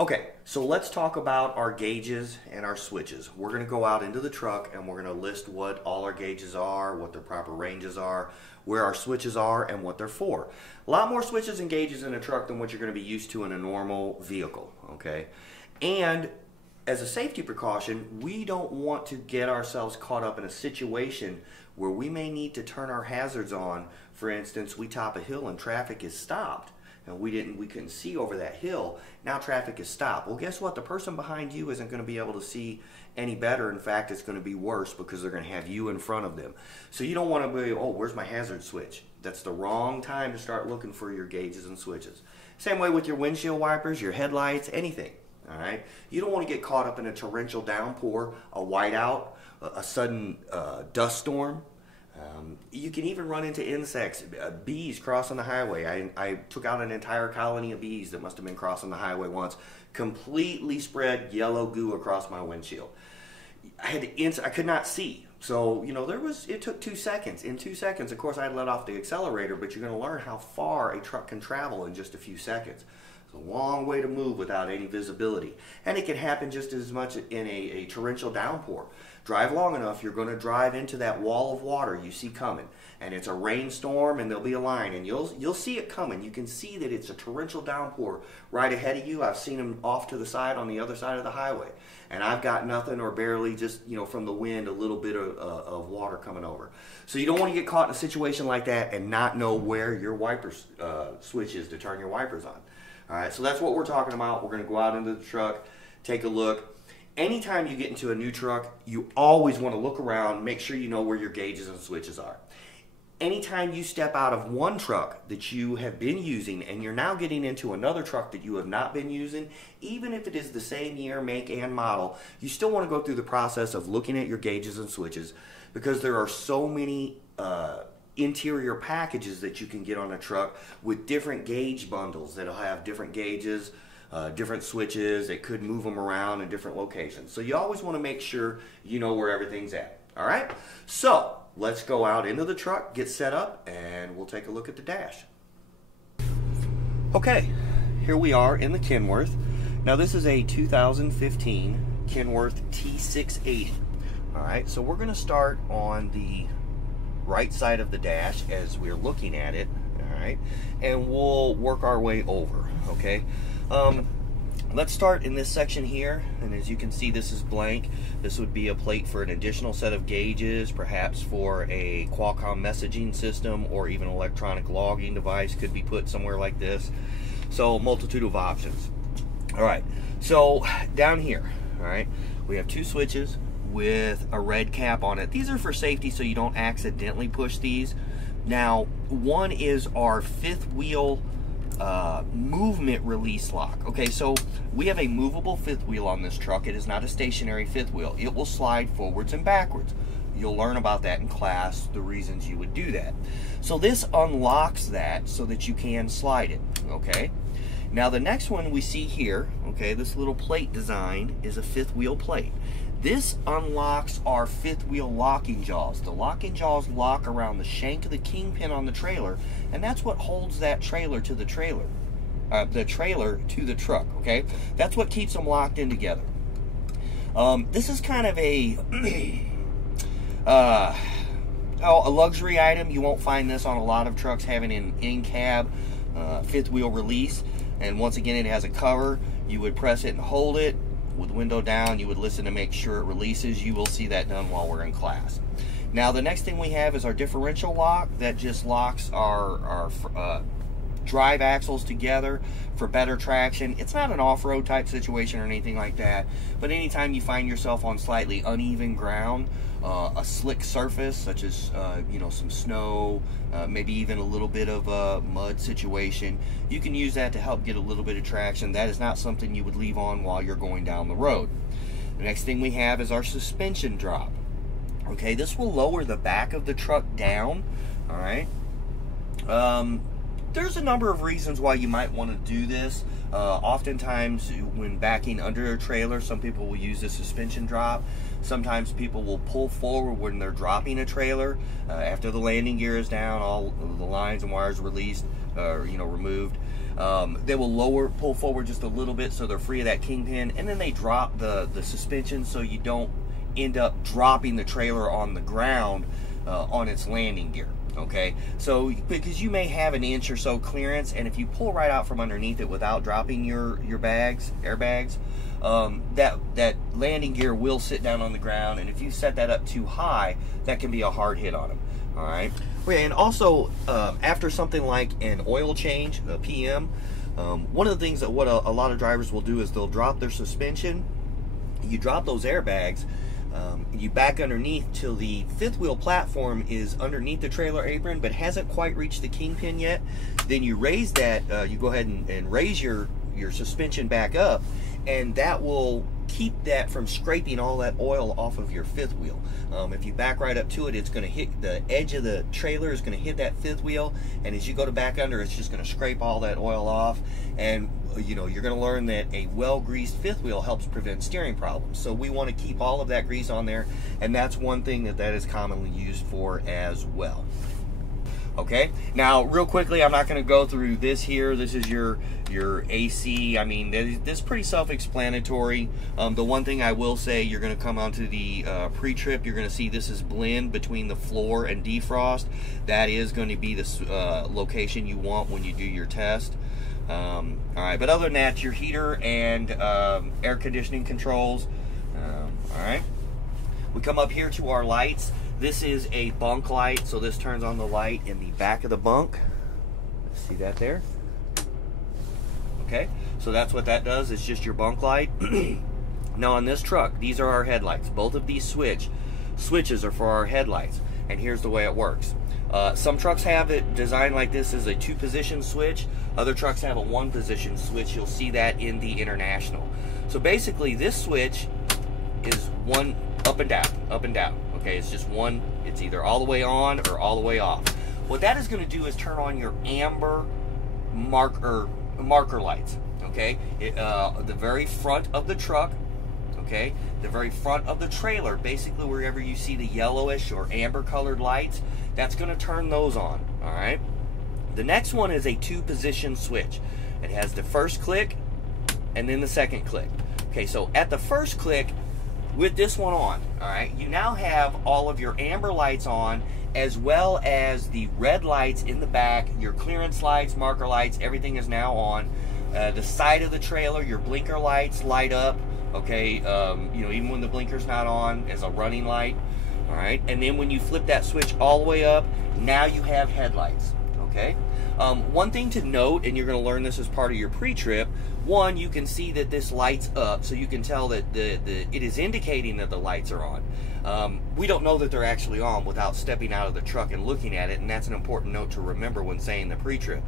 Okay, so let's talk about our gauges and our switches. We're going to go out into the truck and we're going to list what all our gauges are, what their proper ranges are, where our switches are, and what they're for. A lot more switches and gauges in a truck than what you're going to be used to in a normal vehicle, okay? And as a safety precaution, we don't want to get ourselves caught up in a situation where we may need to turn our hazards on. For instance, we top a hill and traffic is stopped. And we couldn't see over that hill. Now traffic is stopped. Well, guess what? The person behind you isn't going to be able to see any better. In fact, it's going to be worse because they're going to have you in front of them. So you don't want to be, oh, where's my hazard switch? That's the wrong time to start looking for your gauges and switches. Same way with your windshield wipers, your headlights, anything. All right? You don't want to get caught up in a torrential downpour, a whiteout, a sudden dust storm. You can even run into insects, bees crossing the highway. I took out an entire colony of bees that must have been crossing the highway once, completely spread yellow goo across my windshield. I could not see. So, you know, it took 2 seconds. In 2 seconds, of course, I let off the accelerator, but you're going to learn how far a truck can travel in just a few seconds. It's a long way to move without any visibility. And it can happen just as much in a torrential downpour. Drive long enough, you're going to drive into that wall of water you see coming. And it's a rainstorm and there'll be a line and you'll see it coming. You can see that it's a torrential downpour right ahead of you. I've seen them off to the side on the other side of the highway. And I've got nothing or barely just, you know, from the wind, a little bit of water coming over. So you don't want to get caught in a situation like that and not know where your wiper switch is to turn your wipers on. All right, so that's what we're talking about. We're going to go out into the truck, take a look. Anytime you get into a new truck, you always want to look around, make sure you know where your gauges and switches are. Anytime you step out of one truck that you have been using and you're now getting into another truck that you have not been using, even if it is the same year, make, and model, you still want to go through the process of looking at your gauges and switches because there are so many interior packages that you can get on a truck with different gauge bundles that'll have different gauges, different switches. It could move them around in different locations. So you always want to make sure you know where everything's at. All right? So let's go out into the truck, get set up, and we'll take a look at the dash. Okay, here we are in the Kenworth. Now this is a 2015 Kenworth T680. All right, so we're going to start on the right side of the dash as we're looking at it, all right, and we'll work our way over, okay? Let's start in this section here, and as you can see, this is blank. This would be a plate for an additional set of gauges, perhaps for a Qualcomm messaging system or even an electronic logging device could be put somewhere like this. So, multitude of options. All right, so down here, all right, we have two switches with a red cap on it. These are for safety so you don't accidentally push these. Now, one is our fifth wheel movement release lock. Okay, so we have a movable fifth wheel on this truck. It is not a stationary fifth wheel. It will slide forwards and backwards. You'll learn about that in class, the reasons you would do that. So this unlocks that so that you can slide it, okay? Now the next one we see here, okay, this little plate design is a fifth wheel plate. This unlocks our fifth wheel locking jaws. The locking jaws lock around the shank of the kingpin on the trailer, and that's what holds that trailer to the trailer. The trailer to the truck, okay? That's what keeps them locked in together. This is kind of a luxury item. You won't find this on a lot of trucks having an in-cab fifth wheel release. And once again, it has a cover. You would press it and hold it. With the window down, you would listen to make sure it releases. You will see that done while we're in class. Now, the next thing we have is our differential lock. That just locks our drive axles together for better traction. It's not an off-road type situation or anything like that, but anytime you find yourself on slightly uneven ground, a slick surface such as you know, some snow, maybe even a little bit of a mud situation, you can use that to help get a little bit of traction. That is not something you would leave on while you're going down the road. The next thing we have is our suspension drop. Okay, this will lower the back of the truck down. All right. There's a number of reasons why you might want to do this. Oftentimes when backing under a trailer, some people will use a suspension drop. Sometimes people will pull forward when they're dropping a trailer. After the landing gear is down, all the lines and wires released, removed. They will pull forward just a little bit so they're free of that kingpin, and then they drop the suspension so you don't end up dropping the trailer on the ground on its landing gear. Okay, so because you may have an inch or so clearance, and if you pull right out from underneath it without dropping your airbags, that landing gear will sit down on the ground, and if you set that up too high, that can be a hard hit on them. All right. And also, after something like an oil change, a PM, one of the things that a lot of drivers will do is they'll drop their suspension. You drop those airbags, you back underneath till the fifth wheel platform is underneath the trailer apron but hasn't quite reached the kingpin yet. Then you raise that, you go ahead and raise your suspension back up, and that will keep that from scraping all that oil off of your fifth wheel. If you back right up to it, it's going to hit the edge of the trailer, is going to hit that fifth wheel, and as you go to back under, it's just going to scrape all that oil off. And you're going to learn that a well-greased fifth wheel helps prevent steering problems. So we want to keep all of that grease on there, and that's one thing that is commonly used for as well. Okay, now real quickly, I'm not going to go through this here. This is your AC. I mean, this is pretty self-explanatory. The one thing I will say, you're going to come onto the pre-trip, you're going to see this is blend between the floor and defrost. That is going to be the location you want when you do your test. All right, but other than that, your heater and air conditioning controls. All right, we come up here to our lights. This is a bunk light, so this turns on the light in the back of the bunk. See that there? Okay, so that's what that does. It's just your bunk light. Now on this truck, these are our headlights. Both of these switches are for our headlights, and here's the way it works. Some trucks have it designed like this as a 2-position switch. Other trucks have a 1-position switch. You'll see that in the International. So basically, this switch is one up and down, up and down. Okay, it's just one. It's either all the way on or all the way off. What that is going to do is turn on your amber marker lights. Okay, the very front of the truck. Okay, the very front of the trailer, basically wherever you see the yellowish or amber colored lights, that's going to turn those on. All right. The next one is a 2-position switch. It has the first click and then the second click. Okay, so at the first click, with this one on, all right, you now have all of your amber lights on, as well as the red lights in the back, your clearance lights, marker lights, everything is now on. The side of the trailer, your blinker lights light up, okay, even when the blinker's not on, as a running light, all right. And then when you flip that switch all the way up, now you have headlights, okay. One thing to note, and you're going to learn this as part of your pre-trip, one, you can see that this lights up, so you can tell that it is indicating that the lights are on. We don't know that they're actually on without stepping out of the truck and looking at it, and that's an important note to remember when saying the pre-trip.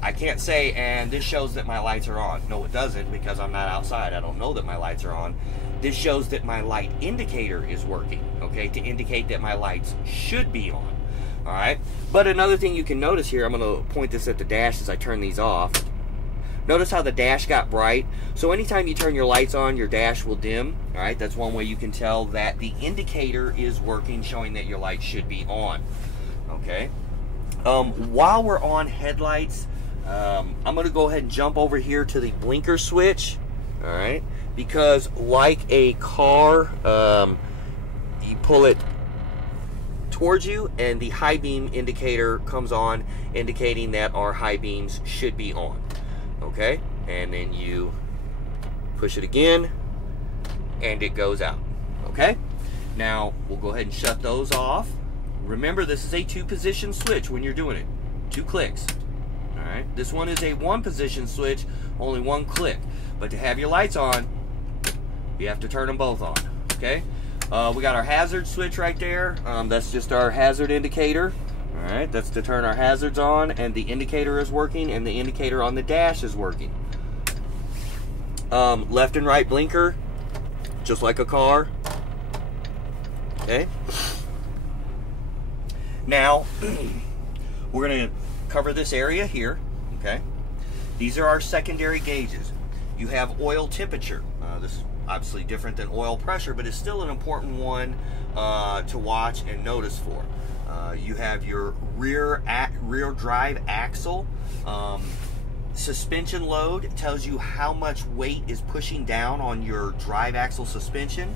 I can't say, and this shows that my lights are on. No, it doesn't, because I'm not outside. I don't know that my lights are on. This shows that my light indicator is working, okay, to indicate that my lights should be on. All right, but another thing you can notice here, I'm going to point this at the dash as I turn these off. Notice how the dash got bright. So anytime you turn your lights on, your dash will dim. All right, that's one way you can tell that the indicator is working, showing that your lights should be on. Okay. While we're on headlights, I'm going to go ahead and jump over here to the blinker switch. All right, because like a car, you pull it towards you, and the high beam indicator comes on, indicating that our high beams should be on. Okay, and then you push it again, and it goes out. Okay, now we'll go ahead and shut those off. Remember, this is a 2-position switch when you're doing it. 2 clicks. All right, this one is a 1-position switch, only 1 click. But to have your lights on, you have to turn them both on. Okay. We got our hazard switch right there. That's just our hazard indicator. All right, that's to turn our hazards on, and the indicator is working, and the indicator on the dash is working. Left and right blinker, just like a car. Okay. Now, we're going to cover this area here. Okay. These are our secondary gauges. You have oil temperature. This obviously different than oil pressure, but it's still an important one to watch and notice for. You have your rear drive axle. Suspension load tells you how much weight is pushing down on your drive axle suspension.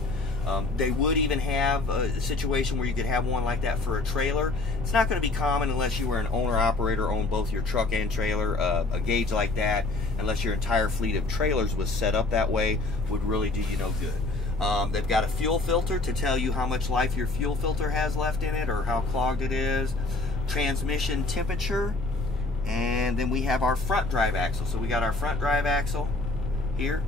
They would even have a situation where you could have one like that for a trailer. It's not going to be common unless you were an owner-operator, own both your truck and trailer. A gauge like that, unless your entire fleet of trailers was set up that way, would really do you no good. They've got a fuel filter to tell you how much life your fuel filter has left in it or how clogged it is. Transmission temperature. And then we have our front drive axle. So we got our front drive axle here.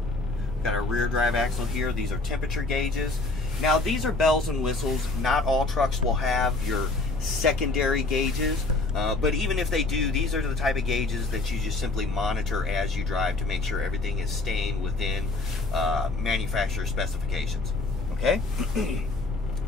We've got our rear drive axle here. These are temperature gauges. Now these are bells and whistles. Not all trucks will have your secondary gauges. But even if they do, these are the type of gauges that you just simply monitor as you drive to make sure everything is staying within manufacturer specifications. Okay?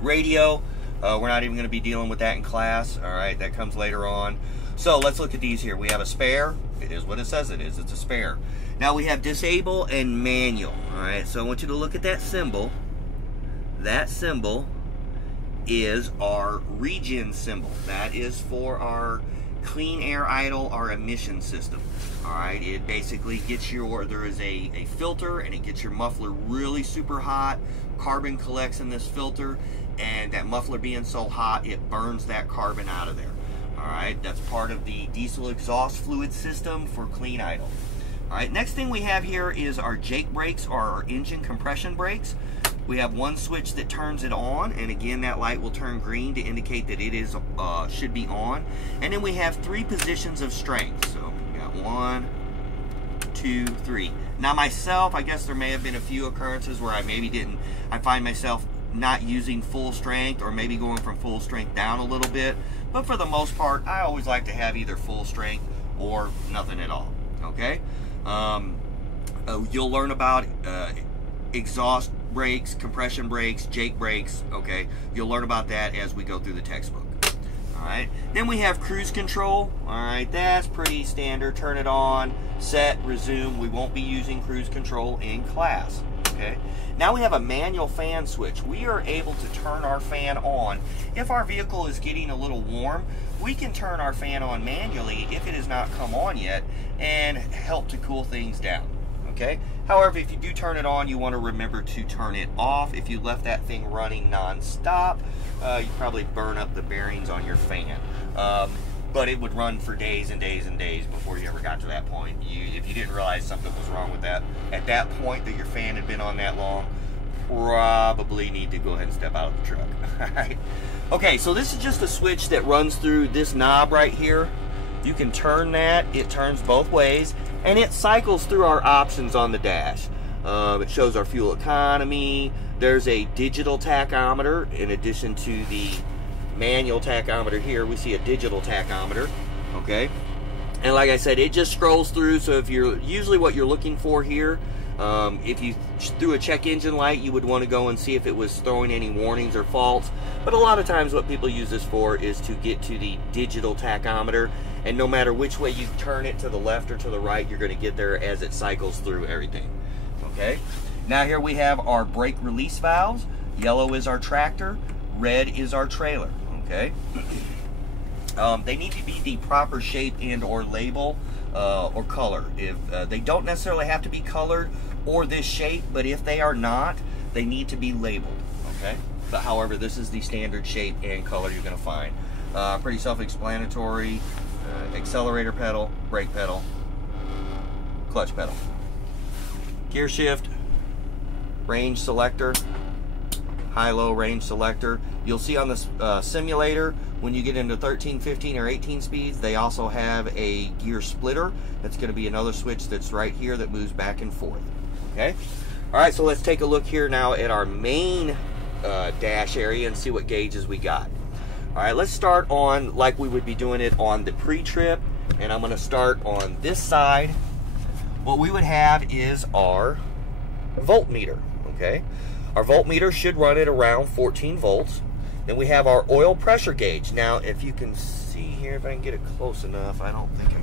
Radio, we're not even going to be dealing with that in class. All right, that comes later on. So let's look at these here. We have a spare. It is what it says it is. It's a spare. Now we have disable and manual. All right, so I want you to look at that symbol. That symbol is our regen symbol. That is for our clean air idle, our emission system. All right, it basically gets there is a filter, and it gets your muffler really super hot. Carbon collects in this filter, and that muffler being so hot, it burns that carbon out of there. All right, that's part of the diesel exhaust fluid system for clean idle. All right, next thing we have here is our Jake brakes, or our engine compression brakes. We have one switch that turns it on, and again, that light will turn green to indicate that it is should be on. And then we have 3 positions of strength. So we got 1, 2, 3. Now myself, I guess there may have been a few occurrences where I find myself not using full strength, or maybe going from full strength down a little bit. But for the most part, I always like to have either full strength or nothing at all. Okay? You'll learn about exhaust brakes, compression brakes, Jake brakes. Okay? You'll learn about that as we go through the textbook. Alright? Then we have cruise control. Alright, that's pretty standard. Turn it on, set, resume. We won't be using cruise control in class. Okay? Now we have a manual fan switch. We are able to turn our fan on. If our vehicle is getting a little warm, we can turn our fan on manually if it has not come on yet and help to cool things down. Okay? However, if you do turn it on, you want to remember to turn it off. If you left that thing running non-stop, you probably burn up the bearings on your fan. But it would run for days and days and days before you ever got to that point. If you didn't realize something was wrong with that, at that point that your fan had been on that long, probably need to go ahead and step out of the truck. Alright? Okay, so this is just a switch that runs through this knob right here. You can turn that. It turns both ways, and it cycles through our options on the dash. It shows our fuel economy. There's a digital tachometer in addition to the manual tachometer here. We see a digital tachometer. Okay, and like I said, it just scrolls through. So if you're usually what you're looking for here, if you threw a check engine light, you would want to go and see if it was throwing any warnings or faults. But a lot of times what people use this for is to get to the digital tachometer, and no matter which way you turn it, to the left or to the right, you're going to get there as it cycles through everything. Okay, now here we have our brake release valves. Yellow is our tractor, red is our trailer. Okay, they need to be the proper shape and or label or color. If they don't necessarily have to be colored or this shape, but if they are not, they need to be labeled. Okay, but however, this is the standard shape and color you're going to find. Pretty self-explanatory. Accelerator pedal, brake pedal, clutch pedal, gear shift, range selector, high-low range selector. You'll see on the simulator, when you get into 13, 15, or 18 speeds, they also have a gear splitter. That's going to be another switch that's right here that moves back and forth. Okay? Alright, so let's take a look here now at our main dash area and see what gauges we got. Alright, let's start on like we would be doing it on the pre-trip, and I'm going to start on this side. What we would have is our voltmeter. Okay? Our voltmeter should run at around 14 volts. Then we have our oil pressure gauge. Now, if you can see here, if I can get it close enough, I don't think I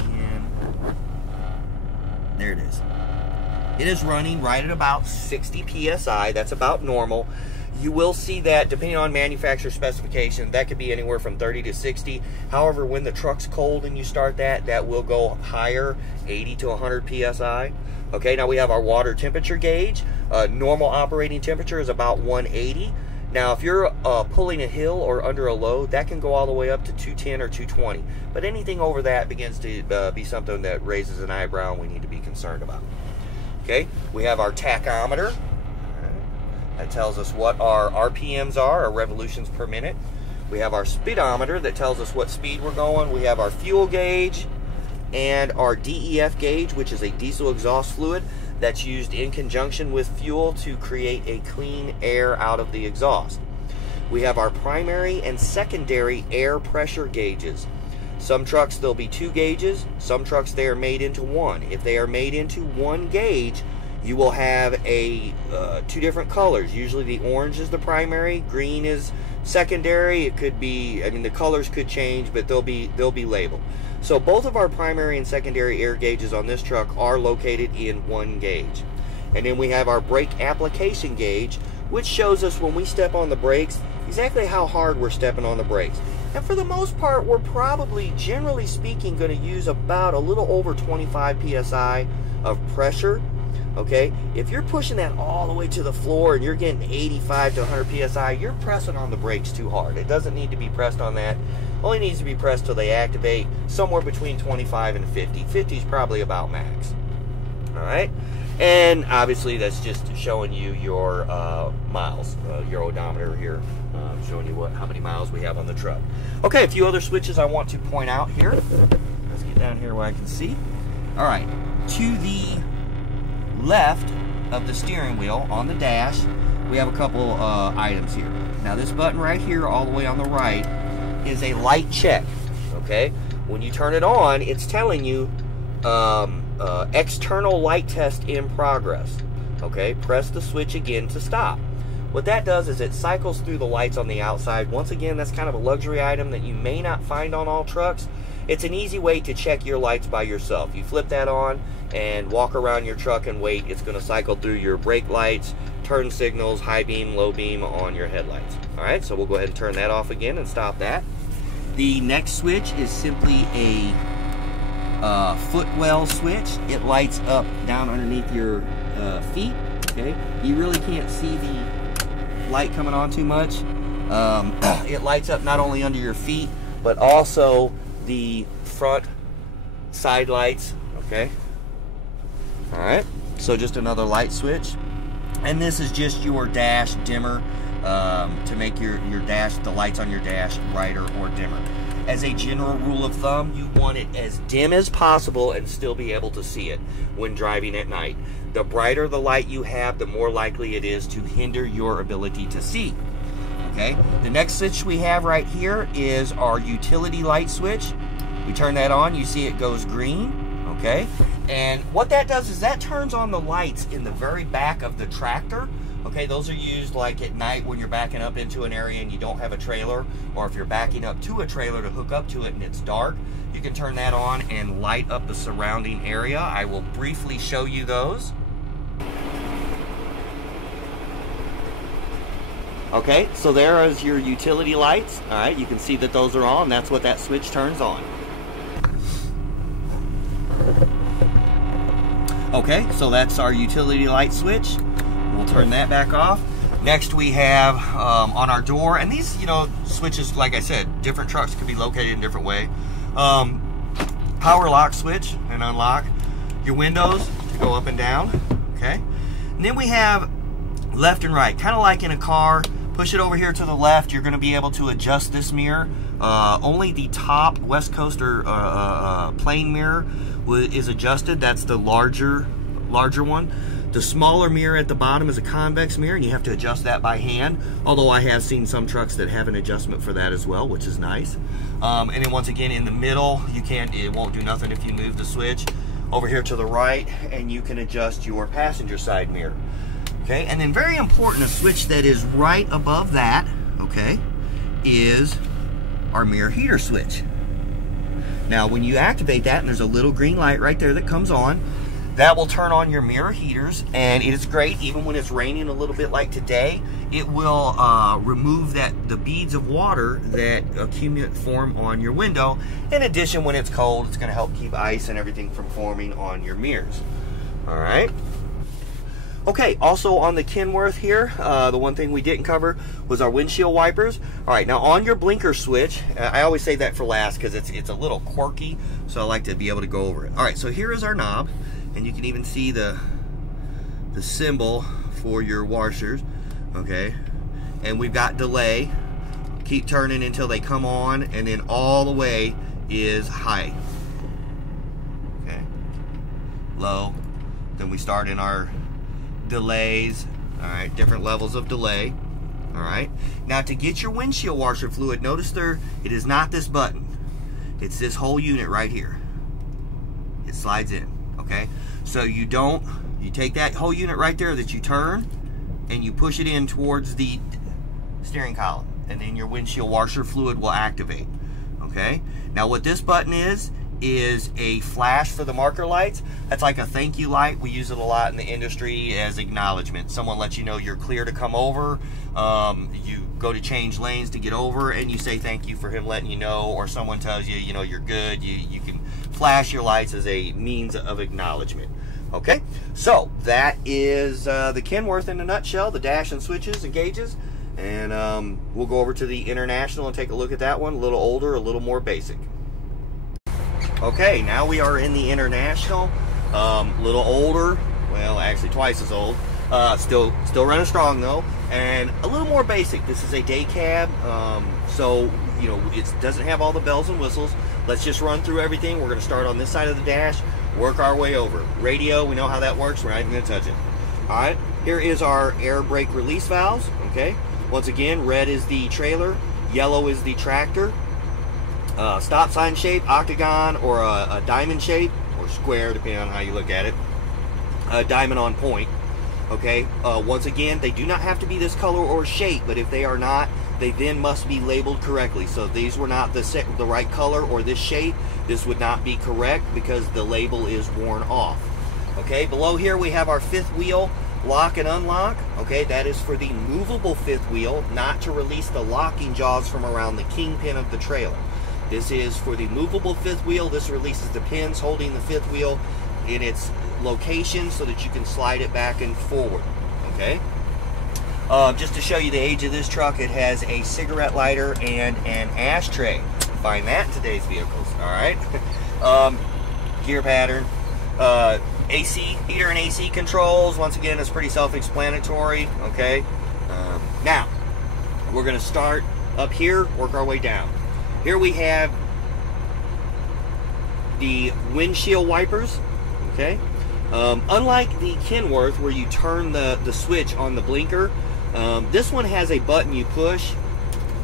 can. There it is. It is running right at about 60 PSI. That's about normal. You will see that, depending on manufacturer specification, that could be anywhere from 30 to 60. However, when the truck's cold and you start that, that will go higher, 80 to 100 PSI. Okay, now we have our water temperature gauge. Normal operating temperature is about 180. Now, if you're pulling a hill or under a load, that can go all the way up to 210 or 220. But anything over that begins to be something that raises an eyebrow and we need to be concerned about. Okay, we have our tachometer. That tells us what our RPMs are, our revolutions per minute. We have our speedometer that tells us what speed we're going. We have our fuel gauge and our DEF gauge, which is a diesel exhaust fluid that's used in conjunction with fuel to create a clean air out of the exhaust. We have our primary and secondary air pressure gauges. Some trucks, there'll be 2 gauges. Some trucks, they are made into 1. If they are made into 1 gauge, you will have a 2 different colors. Usually the orange is the primary, green is secondary. It could be, I mean, the colors could change, but they'll be labeled. So both of our primary and secondary air gauges on this truck are located in 1 gauge. And then we have our brake application gauge, which shows us when we step on the brakes exactly how hard we're stepping on the brakes. And for the most part, we're probably, generally speaking, going to use about a little over 25 PSI of pressure. Okay, if you're pushing that all the way to the floor and you're getting 85 to 100 PSI, you're pressing on the brakes too hard. It doesn't need to be pressed on that. Only needs to be pressed till they activate, somewhere between 25 and 50. 50 is probably about max. All right, and obviously that's just showing you your miles, your odometer here, showing you how many miles we have on the truck. Okay, a few other switches I want to point out here. Let's get down here where I can see. All right, to the left of the steering wheel on the dash, we have a couple items here. Now this button right here all the way on the right is a light check. Okay, when you turn it on, it's telling you external light test in progress. Okay, press the switch again to stop. What that does is it cycles through the lights on the outside. Once again, that's kind of a luxury item that you may not find on all trucks. It's an easy way to check your lights by yourself. You flip that on and walk around your truck and wait. It's going to cycle through your brake lights, turn signals, high beam, low beam on your headlights. All right, so we'll go ahead and turn that off again and stop that. The next switch is simply a footwell switch. It lights up down underneath your feet. Okay, you really can't see the light coming on too much. It lights up not only under your feet, but also the front side lights. Okay, all right, so just another light switch. And this is just your dash dimmer to make your dash, the lights on your dash, brighter or dimmer. As a general rule of thumb, you want it as dim as possible and still be able to see it when driving at night. The brighter the light you have, the more likely it is to hinder your ability to see. Okay, the next switch we have right here is our utility light switch. We turn that on, you see it goes green. Okay, and what that does is that turns on the lights in the very back of the tractor. Okay, those are used like at night when you're backing up into an area and you don't have a trailer, or if you're backing up to a trailer to hook up to it and it's dark, you can turn that on and light up the surrounding area. I will briefly show you those. Okay, so there is your utility lights. All right, you can see that those are on. That's what that switch turns on. Okay, so that's our utility light switch. We'll turn that back off. Next we have on our door, and these, you know, switches, like I said, different trucks could be located in a different way. Power lock switch and unlock your windows to go up and down. Okay, and then we have left and right, kind of like in a car. Push it over here to the left, you're going to be able to adjust this mirror. Only the top West Coast or plane mirror is adjusted. That's the larger one. The smaller mirror at the bottom is a convex mirror, and you have to adjust that by hand. Although I have seen some trucks that have an adjustment for that as well, which is nice. And then once again, in the middle, it won't do nothing if you move the switch. Over here to the right, and you can adjust your passenger side mirror. Okay, and then very important, a switch that is right above that, okay, is our mirror heater switch. Now, when you activate that, and there's a little green light right there that comes on, That will turn on your mirror heaters, and it is great even when it's raining a little bit like today. It will remove the beads of water that form on your window. In addition, when it's cold, it's going to help keep ice and everything from forming on your mirrors. All right. Okay, also on the Kenworth here, the one thing we didn't cover was our windshield wipers. All right, now on your blinker switch, I always say that for last because it's a little quirky, so I like to be able to go over it. All right, so here is our knob, and you can even see the symbol for your washers, okay? And we've got delay. Keep turning until they come on, and then all the way is high. Okay, low. Then we start in our delays. All right, different levels of delay. All right, now to get your windshield washer fluid, notice it is not this button, it's this whole unit right here. It slides in. Okay, so you take that whole unit right there that you turn and you push it in towards the steering column, and then your windshield washer fluid will activate. Okay, now what this button is a flash for the marker lights. That's like a thank you light. We use it a lot in the industry as acknowledgement. Someone lets you know you're clear to come over. You go to change lanes to get over, and you say thank you for him letting you know, or someone tells you, you're good. You can flash your lights as a means of acknowledgement. Okay, so that is the Kenworth in a nutshell, the dash and switches and gauges. And we'll go over to the International and take a look at that one. A little older, a little more basic. Okay, now we are in the International, little older, well, actually twice as old, still running strong though, and a little more basic. This is a day cab, so it doesn't have all the bells and whistles. Let's just run through everything. We're going to start on this side of the dash, work our way over. Radio, we know how that works. We're not even going to touch it. All right, here is our air brake release valves. Okay, once again, red is the trailer, yellow is the tractor. Stop sign shape, octagon, or a diamond shape, or square, depending on how you look at it. A diamond on point. Okay, once again, they do not have to be this color or shape, but if they are not, they then must be labeled correctly. So if these were not the right color or this shape, this would not be correct because the label is worn off. Okay, below here we have our fifth wheel lock and unlock. Okay, that is for the movable fifth wheel, not to release the locking jaws from around the kingpin of the trailer. This is for the movable fifth wheel. This releases the pins holding the fifth wheel in its location so that you can slide it back and forward. Okay. Just to show you the age of this truck, it has a cigarette lighter and an ashtray. Find that in today's vehicles. All right. Gear pattern. AC, heater and AC controls. Once again, it's pretty self-explanatory. Okay. Now, we're going to start up here, work our way down. Here we have the windshield wipers, okay? Unlike the Kenworth where you turn the switch on the blinker, this one has a button you push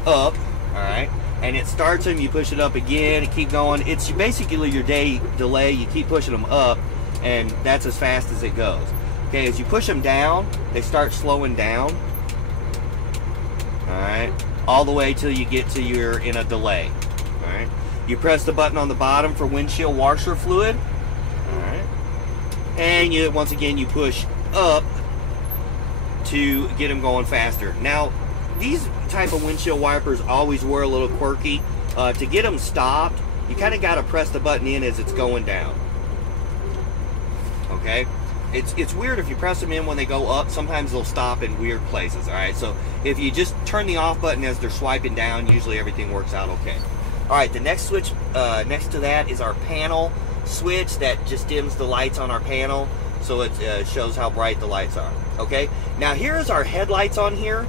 up, all right? And it starts them, you push it up again, and keep going. It's basically your delay. You keep pushing them up, and that's as fast as it goes. Okay, as you push them down, they start slowing down, all right? All the way till you get to you're in a delay. All right. You press the button on the bottom for windshield washer fluid. All right. And once again you push up to get them going faster. Now, these type of windshield wipers always were a little quirky. To get them stopped, you kind of got to press the button in as it's going down. Okay. It's weird if you press them in when they go up. Sometimes they'll stop in weird places. All right, so if you just turn the off button as they're swiping down, usually everything works out okay. All right, the next switch next to that is our panel switch that just dims the lights on our panel, so it shows how bright the lights are. Okay, now here is our headlights on here.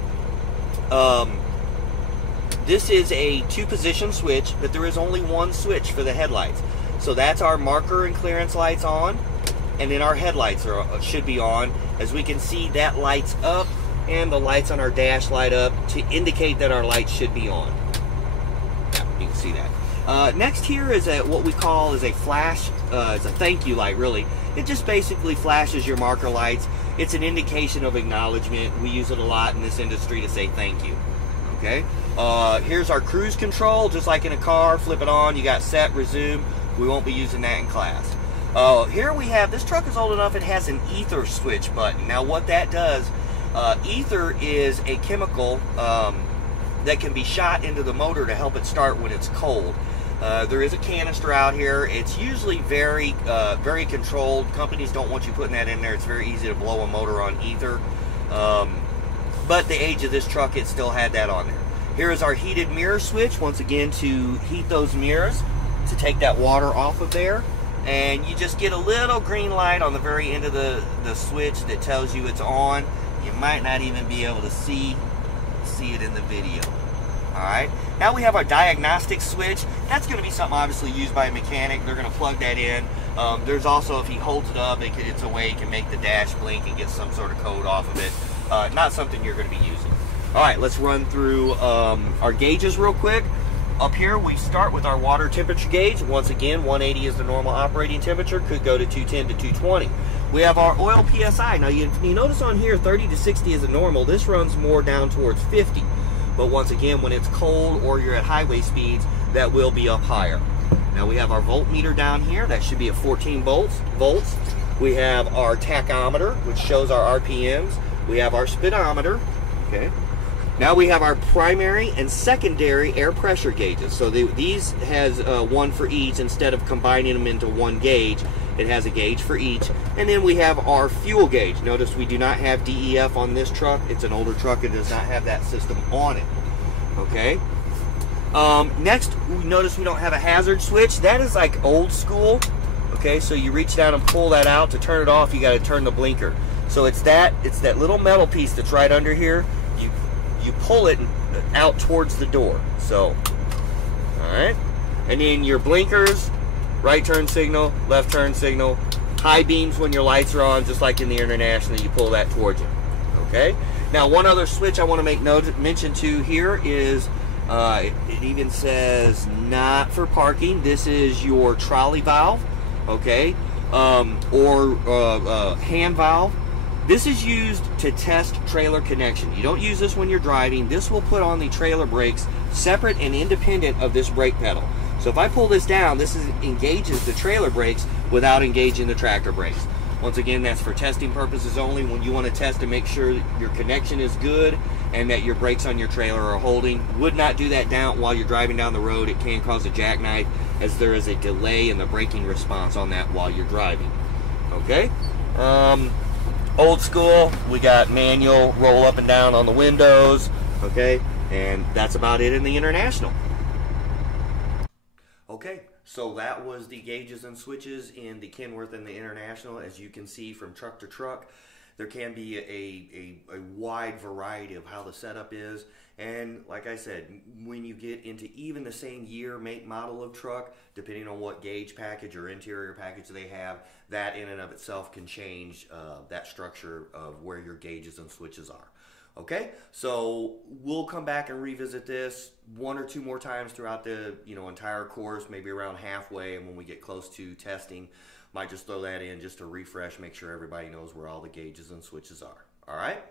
This is a 2-position switch, but there is only one switch for the headlights. So that's our marker and clearance lights on. And then our headlights should be on. As we can see, that lights up, and the lights on our dash light up to indicate that our lights should be on. Yeah, you can see that. Next here is what we call is a flash. It's a thank you light, really. It just basically flashes your marker lights. It's an indication of acknowledgement. We use it a lot in this industry to say thank you. Okay. Here's our cruise control, just like in a car. Flip it on. You got set, resume. We won't be using that in class. Here we have, this truck is old enough, it has an ether switch button. Now what that does, ether is a chemical that can be shot into the motor to help it start when it's cold. There is a canister out here. It's usually very controlled. Companies don't want you putting that in there. It's very easy to blow a motor on ether. But the age of this truck, it still had that on there. Here is our heated mirror switch, once again to heat those mirrors, to take that water off of there. And you just get a little green light on the very end of the switch that tells you it's on. You might not even be able to see it in the video. Alright, now we have our diagnostic switch. That's going to be something obviously used by a mechanic. They're going to plug that in. There's also, if he holds it up, it's a way he can make the dash blink and get some sort of code off of it. Not something you're going to be using. Alright, let's run through our gauges real quick. Up here we start with our water temperature gauge. Once again, 180 is the normal operating temperature. Could go to 210 to 220. We have our oil PSI. Now you notice on here 30 to 60 is a normal. This runs more down towards 50. But once again, when it's cold or you're at highway speeds, that will be up higher. Now we have our voltmeter down here. That should be at 14 volts. We have our tachometer, which shows our RPMs. We have our speedometer. Okay. Now we have our primary and secondary air pressure gauges. So these has one for each. Instead of combining them into one gauge, it has a gauge for each. And then we have our fuel gauge. Notice we do not have DEF on this truck. It's an older truck. It does not have that system on it. Okay. Next, notice we don't have a hazard switch. That is like old school. Okay, so you reach down and pull that out. To turn it off, you got to turn the blinker. So it's that little metal piece that's right under here. You pull it out towards the door. So, alright. And then your blinkers, right turn signal, left turn signal, high beams when your lights are on, just like in the International, you pull that towards you. Okay? Now, one other switch I want to make mention to here is, it even says not for parking. This is your trolley valve, okay? Or hand valve. This is used to test trailer connection. You don't use this when you're driving. This will put on the trailer brakes separate and independent of this brake pedal. So if I pull this down, this engages the trailer brakes without engaging the tractor brakes. Once again, that's for testing purposes only. When you want to test to make sure that your connection is good and that your brakes on your trailer are holding. Would not do that down while you're driving down the road. It can cause a jackknife, as there is a delay in the braking response on that while you're driving. Okay? Old school, we got manual, roll up and down on the windows, okay? And that's about it in the International. Okay, so that was the gauges and switches in the Kenworth and the International. As you can see from truck to truck, there can be a wide variety of how the setup is. And like I said, when you get into even the same year, make, model of truck, depending on what gauge package or interior package they have, that in and of itself can change that structure of where your gauges and switches are. Okay, so we'll come back and revisit this one or two more times throughout the entire course, maybe around halfway, and when we get close to testing, might just throw that in just to refresh, make sure everybody knows where all the gauges and switches are. All right.